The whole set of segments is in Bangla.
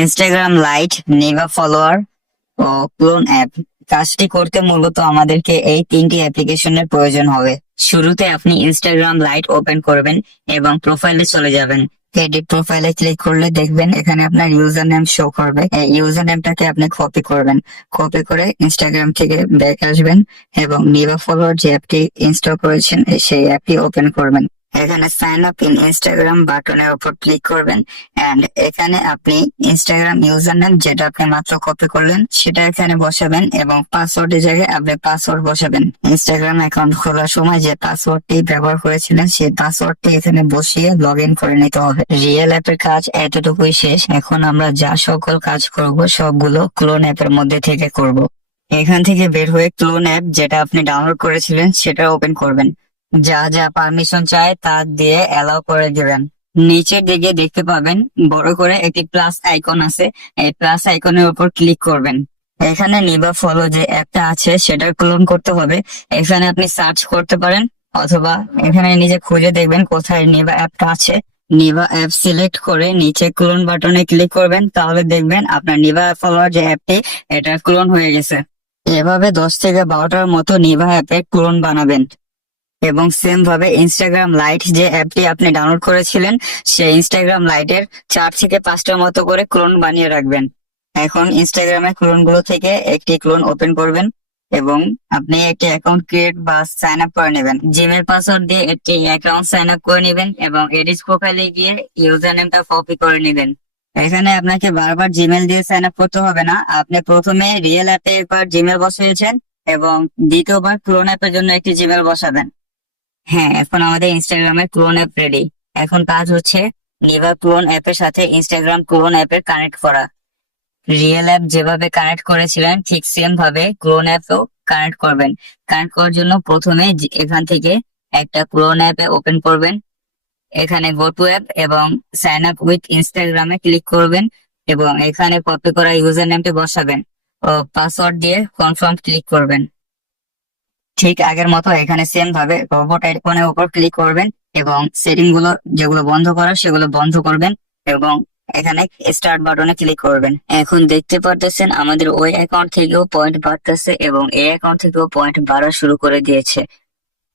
ইনস্টাগ্রাম লাইট, নিভা ফলোয়ার ও ক্লোন অ্যাপ। কাজটি করতে মূলত আমাদেরকে এই তিনটি অ্যাপ্লিকেশনের প্রয়োজন হবে। শুরুতে আপনি ইনস্টাগ্রাম লাইট ওপেন করবেন এবং প্রোফাইলে চলে যাবেন। এডিট প্রোফাইলে ক্লিক করলে দেখবেন এখানে আপনার ইউজার নেম শো করবে। এই ইউজার নেমটাকে আপনি কপি করবেন। কপি করে ইনস্টাগ্রাম থেকে ব্যাক আসবেন এবং নিভা ফলোয়ার যে অ্যাপটি ইনস্টল করেছেন সেই অ্যাপটি ওপেন করবেন। এখানে সাইন আপ ইন ইনস্টাগ্রাম বাটনের উপর ক্লিক করবেন এন্ড এখানে আপনি ইনস্টাগ্রাম ইউজার নেম যেটা আপনি মাত্র কপি করলেন সেটা এখানে বসাবেন এবং পাসওয়ার্ডের জায়গায় আপনি পাসওয়ার্ড বসাবেন। ইনস্টাগ্রাম অ্যাকাউন্ট খোলার সময় যে পাসওয়ার্ডটি ব্যবহার করেছিলেন সেই পাসওয়ার্ডটি এখানে বসিয়ে লগ ইন করে নিতে হবে। রিয়েল অ্যাপের কাজ এতটুকুই শেষ। এখন আমরা যা সকল কাজ করব সবগুলো ক্লোন অ্যাপের মধ্যে থেকে করব। এখান থেকে বের হয়ে ক্লোন অ্যাপ যেটা আপনি ডাউনলোড করেছিলেন সেটা ওপেন করবেন। যা যা পারমিশন চায় তা দিয়ে অ্যালাউ করে দিবেন। নিচের দিকে দেখতে পাবেন বড় করে একটি প্লাস আইকন আছে। এই প্লাস আইকনের উপর ক্লিক করবেন। এখানে নিভা ফলো যে অ্যাপটা আছে সেটা ক্লোন করতে হবে। এখানে আপনি সার্চ করতে পারেন অথবা এখানে নিজে খুঁজে দেখবেন কোথায় নিভা অ্যাপটা আছে। নিভা অ্যাপ সিলেক্ট করে নিচে ক্লোন বাটনে ক্লিক করবেন, তাহলে দেখবেন আপনার নিভা ফলোয়ার যে অ্যাপটি এটা ক্লোন হয়ে গেছে। এভাবে 10 থেকে 12টার মতো নিভা অ্যাপে ক্লোন বানাবেন এবং সেম ভাবে ইনস্টাগ্রাম লাইট যে অ্যাপটি আপনি ডাউনলোড করেছিলেন সেই ইনস্টাগ্রাম লাইটের 4 থেকে 5টার মতো করে ক্লোন বানিয়ে রাখবেন। এখন ইনস্টাগ্রামে ক্লোন গুলো থেকে একটি ক্লোন ওপেন করবেন এবং আপনি একটি অ্যাকাউন্ট ক্রিয়েট বা সাইন আপ করে নেবেন। জিমেল পাসওয়ার্ড দিয়ে একটি অ্যাকাউন্ট সাইন আপ করে নেবেন এবং এডিট প্রোফাইলে গিয়ে ইউজার নেমটা কপি করে নেবেন। এখানে আপনাকে বারবার জিমেল দিয়ে সাইন আপ করতে হবে না। আপনি প্রথমে রিয়েল অ্যাপে একবার জিমেল বসিয়েছেন এবং দ্বিতীয়বার ক্লোন অ্যাপের জন্য একটি জিমেল বসাবেন। হ্যাঁ, এখন আমাদের ইনস্টাগ্রামের ক্লোন অ্যাপ রেডি। এখন কাজ হচ্ছে নিভা ক্লোন অ্যাপের সাথে ইনস্টাগ্রাম ক্লোন অ্যাপের কানেক্ট করা। রিয়েল অ্যাপ যেভাবে কানেক্ট করেছিলেন ঠিক সেম ভাবে ক্লোন অ্যাপও কানেক্ট করবেন। কানেক্ট করার জন্য প্রথমে এখান থেকে একটা ক্লোন অ্যাপে ওপেন করবেন। এখানে গো টু অ্যাপ এবং সাইন আপ উইথ ইনস্টাগ্রামে ক্লিক করবেন এবং এখানে কপি করা ইউজার নেমটি বসাবেন ও পাসওয়ার্ড দিয়ে কনফার্ম ক্লিক করবেন। ঠিক আগের মতো এখানে সেম ভাবে রোবট আইকনের উপর ক্লিক করবেন এবং সেটিং গুলো যেগুলো বন্ধ করার সেগুলো বন্ধ করবেন এবং এখানে স্টার্ট বাটনে ক্লিক করবেন। এখন দেখতে পারতেছেন আমাদের ওই অ্যাকাউন্ট থেকেও পয়েন্ট বাড়তেছে এবং এই অ্যাকাউন্ট থেকেও পয়েন্ট বাড়া শুরু করে দিয়েছে।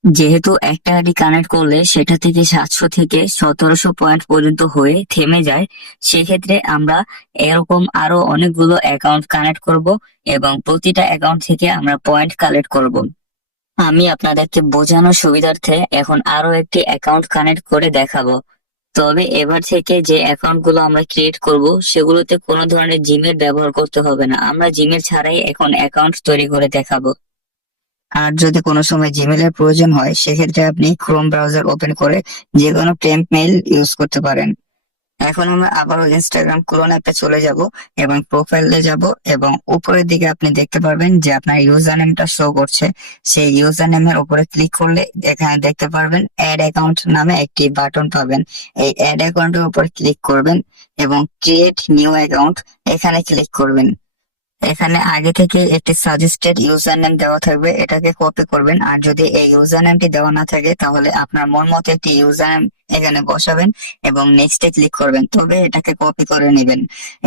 যেহেতু একটা আইডি কানেক্ট করলে সেটা থেকে 700 থেকে 1700 পয়েন্ট পর্যন্ত হয়ে থেমে যায়, সেক্ষেত্রে আমরা এরকম আরো অনেকগুলো অ্যাকাউন্ট কানেক্ট করব এবং প্রতিটা অ্যাকাউন্ট থেকে আমরা পয়েন্ট কালেক্ট করব। আমি আপনাদেরকে বোঝানোর সুবিধার্থে এখন আরো একটি অ্যাকাউন্ট কানেক্ট করে দেখাবো। তবে এবার থেকে যে অ্যাকাউন্ট গুলো আমরা ক্রিয়েট করব সেগুলোতে কোনো ধরনের জিমেল ব্যবহার করতে হবে না। আমরা জিমেল ছাড়াই এখন অ্যাকাউন্ট তৈরি করে দেখাবো। আর যদি কোনো সময় জিমেলের প্রয়োজন হয় সেক্ষেত্রে আপনি ক্রোম ব্রাউজার ওপেন করে যে কোনো টেম্প মেইল ইউজ করতে পারেন। এখন আমরা আবারও ইনস্টাগ্রাম ক্লোন অ্যাপে চলে যাব এবং প্রোফাইলে যাব এবং উপরের দিকে আপনি দেখতে পারবেন যে আপনার ইউজার নেমটা শো করছে। সেই ইউজার নেমের উপরে ক্লিক করলে এখানে দেখতে পারবেন অ্যাড অ্যাকাউন্ট নামে একটি বাটন পাবেন। এই অ্যাড অ্যাকাউন্টের উপর ক্লিক করবেন এবং ক্রিয়েট নিউ অ্যাকাউন্ট এখানে ক্লিক করবেন। এখানে আগে থেকে একটি সাজেস্টেড ইউজার নেম দেওয়া থাকবে, এটাকে কপি করবেন। আর যদি এই ইউজার নেমটি দেওয়া না থাকে তাহলে আপনার মন মতো একটি ইউজার নেম এখানে বসাবেন এবং নেক্সটে ক্লিক করবেন। তবে এটাকে কপি করে নেবেন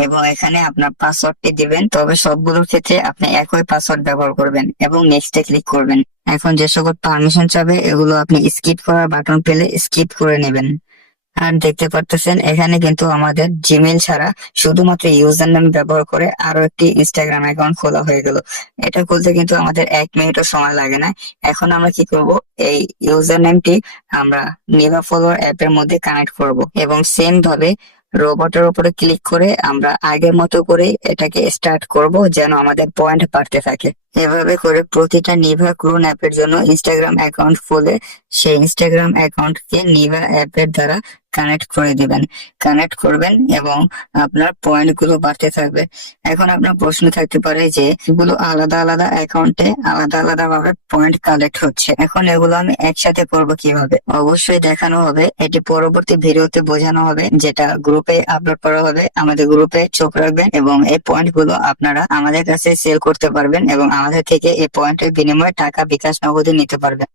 এবং এখানে আপনার পাসওয়ার্ডটি দিবেন। তবে সবগুলোর ক্ষেত্রে আপনি একই পাসওয়ার্ড ব্যবহার করবেন এবং নেক্সটে ক্লিক করবেন। এখন যে সকল পারমিশন চাবে এগুলো আপনি স্কিপ করার বাটন পেলে স্কিপ করে নেবেন। আর দেখতে পারতেছেন এখানে কিন্তু আমাদের জিমেল ছাড়া শুধুমাত্র ইউজার নেম ব্যবহার করে আরো একটি ইনস্টাগ্রাম অ্যাকাউন্ট খোলা হয়ে গেল। এটা খুলতে কিন্তু আমাদের 1 মিনিটও সময় লাগে না। এখন আমরা কি করব, এই ইউজার নেমটি আমরা নিভা ফলোয়ার অ্যাপের মধ্যে কানেক্ট করব এবং সেম ভাবে রোবটের উপরে ক্লিক করে আমরা আগের মতো করে এটাকে স্টার্ট করব যেন আমাদের পয়েন্ট বাড়তে থাকে। এভাবে করে প্রতিটা নিভা ক্লোন অ্যাপের জন্য ইনস্টাগ্রাম অ্যাকাউন্ট খুলে সেই ইনস্টাগ্রাম অ্যাকাউন্টকে নিভা অ্যাপের দ্বারা কানেক্ট করে দিবেন। কানেক্ট করবেন এবং আপনার পয়েন্ট গুলো বাড়তে থাকবে। এখন আপনার প্রশ্ন থাকতে পারে যে এগুলো আলাদা আলাদা অ্যাকাউন্টে আলাদা আলাদা ভাবে পয়েন্ট কালেক্ট হচ্ছে, এখন এগুলো আমি একসাথে করব কিভাবে? অবশ্যই দেখানো হবে, এটি পরবর্তী ভিডিওতে বোঝানো হবে, যেটা গ্রুপে আপলোড করা হবে। আমাদের গ্রুপে চোখ রাখবেন এবং এই পয়েন্ট গুলো আপনারা আমাদের কাছে সেল করতে পারবেন এবং আমাদের থেকে এই পয়েন্টের বিনিময়ে টাকা বিকাশ নগদে নিতে পারবেন।